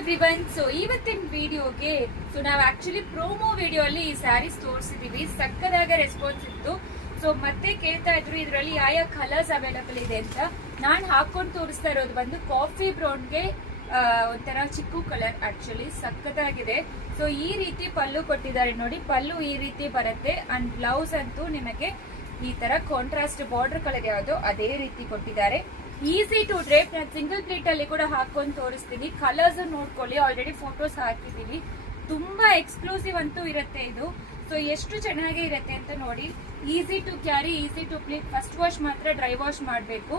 Everyone. So ಇವತ್ತಿನ ವಿಡಿಯೋಗೆ ನಾವು ಆಕ್ಚುಲಿ ಪ್ರೋಮೋ ವಿಡಿಯೋ ಅಲ್ಲಿ ಈ ಸ್ಯಾರೀಸ್ ತೋರಿಸಿದೀವಿ. ಸಕ್ಕದಾಗ ರೆಸ್ಪಾನ್ಸ್ ಇತ್ತು. ಸೊ ಮತ್ತೆ ಕೇಳ್ತಾ ಇದ್ರು ಇದರಲ್ಲಿ ಯಾವ ಕಲರ್ಸ್ ಅವೈಲಬಲ್ ಇದೆ ಅಂತ. ನಾನು ಹಾಕೊಂಡು ತೋರಿಸ್ತಾ ಇರೋದು ಬಂದು ಕಾಫಿ ಬ್ರೌನ್ಗೆ ಒಂಥರ ಚಿಕ್ಕು ಕಲರ್. ಆಕ್ಚುಲಿ ಸಕ್ಕದಾಗಿದೆ. ಸೊ ಈ ರೀತಿ ಪಲ್ಲು ಕೊಟ್ಟಿದ್ದಾರೆ ನೋಡಿ. ಪಲ್ಲು ಈ ರೀತಿ ಬರುತ್ತೆ ಅಂಡ್ ಬ್ಲೌಸ್ ಅಂತೂ ನಿಮಗೆ ಈ ತರ ಕಾಂಟ್ರಾಸ್ಟ್ ಬಾರ್ಡರ್ ಕಲರ್ ಯಾವುದು ಅದೇ ರೀತಿ ಕೊಟ್ಟಿದ್ದಾರೆ. Easy to drape. ನಾನು ಸಿಂಗಲ್ ಪ್ಲೇಟ್ ಅಲ್ಲಿ ಕೂಡ ಹಾಕೊಂಡು ತೋರಿಸ್ತೀನಿ. ಕಲರ್ಸ್ ನೋಡ್ಕೊಳ್ಳಿ, ಆಲ್ರೆಡಿ ಫೋಟೋಸ್ ಹಾಕಿದೀವಿ. ತುಂಬಾ ಎಕ್ಸ್ಕ್ಲೂಸಿವ್ ಅಂತೂ ಇರುತ್ತೆ ಇದು. ಸೊ ಎಷ್ಟು ಚೆನ್ನಾಗಿ ಇರುತ್ತೆ ಅಂತ ನೋಡಿ. Easy to carry, easy to pleat. First wash ಮಾತ್ರ ಡ್ರೈ ವಾಶ್ ಮಾಡಬೇಕು.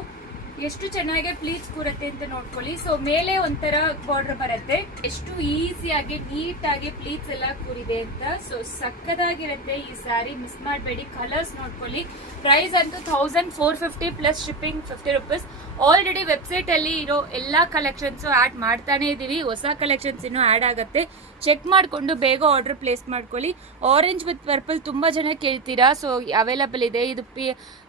ಎಷ್ಟು ಚೆನ್ನಾಗಿ ಪ್ಲೀಟ್ಸ್ ಕೂರುತ್ತೆ ಅಂತ ನೋಡ್ಕೊಳ್ಳಿ. ಸೊ ಮೇಲೆ ಒಂಥರ ಬಾರ್ಡರ್ ಬರುತ್ತೆ. ಎಷ್ಟು ಈಸಿಯಾಗಿ ನೀಟ್ ಆಗಿ ಪ್ಲೀಟ್ಸ್ ಎಲ್ಲ ಕೂರಿದೆ ಅಂತ. ಸೊ ಸಕ್ಕದಾಗಿರುತ್ತೆ ಈ ಸ್ಯಾರಿ, ಮಿಸ್ ಮಾಡಬೇಡಿ. ಕಲರ್ಸ್ ನೋಡ್ಕೊಳ್ಳಿ. ಪ್ರೈಸ್ ಅಂತೂ 1450 plus shipping 50 rupees. Already website ಅಲ್ಲಿ ಇರೋ ಎಲ್ಲಾ ಕಲೆಕ್ಷನ್ಸ್ ಆಡ್ ಮಾಡ್ತಾನೆ ಇದೀವಿ. ಹೊಸ ಕಲೆಕ್ಷನ್ಸ್ ಇನ್ನೂ ಆಡ್ ಆಗುತ್ತೆ. ಚೆಕ್ ಮಾಡಿಕೊಂಡು ಬೇಗ ಆರ್ಡರ್ ಪ್ಲೇಸ್ ಮಾಡ್ಕೊಳ್ಳಿ. ಆರೆಂಜ್ ವಿತ್ ಪರ್ಪಲ್ ತುಂಬಾ ಜನ ಕೇಳ್ತೀರಾ. ಸೊ ಅವೈಲಬಲ್ ಇದೆ. ಇದು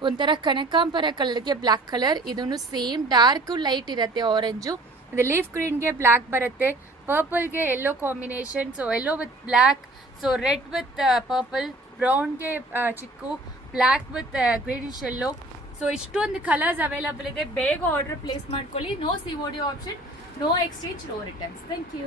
ಒಂಥರ ಕನಕಾಂಬರ ಕಲರ್ಗೆ ಬ್ಲಾಕ್ ಕಲರ್. ಇದನ್ನು ಸೇಮ್ ಡಾರ್ಕ್ ಲೈಟ್ ಇರುತ್ತೆ ಆರೆಂಜು. ಇದು ಲೀಫ್ ಗ್ರೀನ್ಗೆ ಬ್ಲಾಕ್ ಬರುತ್ತೆ. ಪರ್ಪಲ್ಗೆ yellow combination. So yellow with black. So red with purple. ಬ್ರೌನ್ಗೆ ಚಿಕ್ಕು. Black with greenish yellow. So ಇಷ್ಟೊಂದು ಕಲರ್ಸ್ ಅವೈಲಬಲ್ ಇದೆ. ಬೇಗ ಆರ್ಡರ್ ಪ್ಲೇಸ್ ಮಾಡ್ಕೊಳ್ಳಿ. No COD option, no exchange, no returns. Thank you.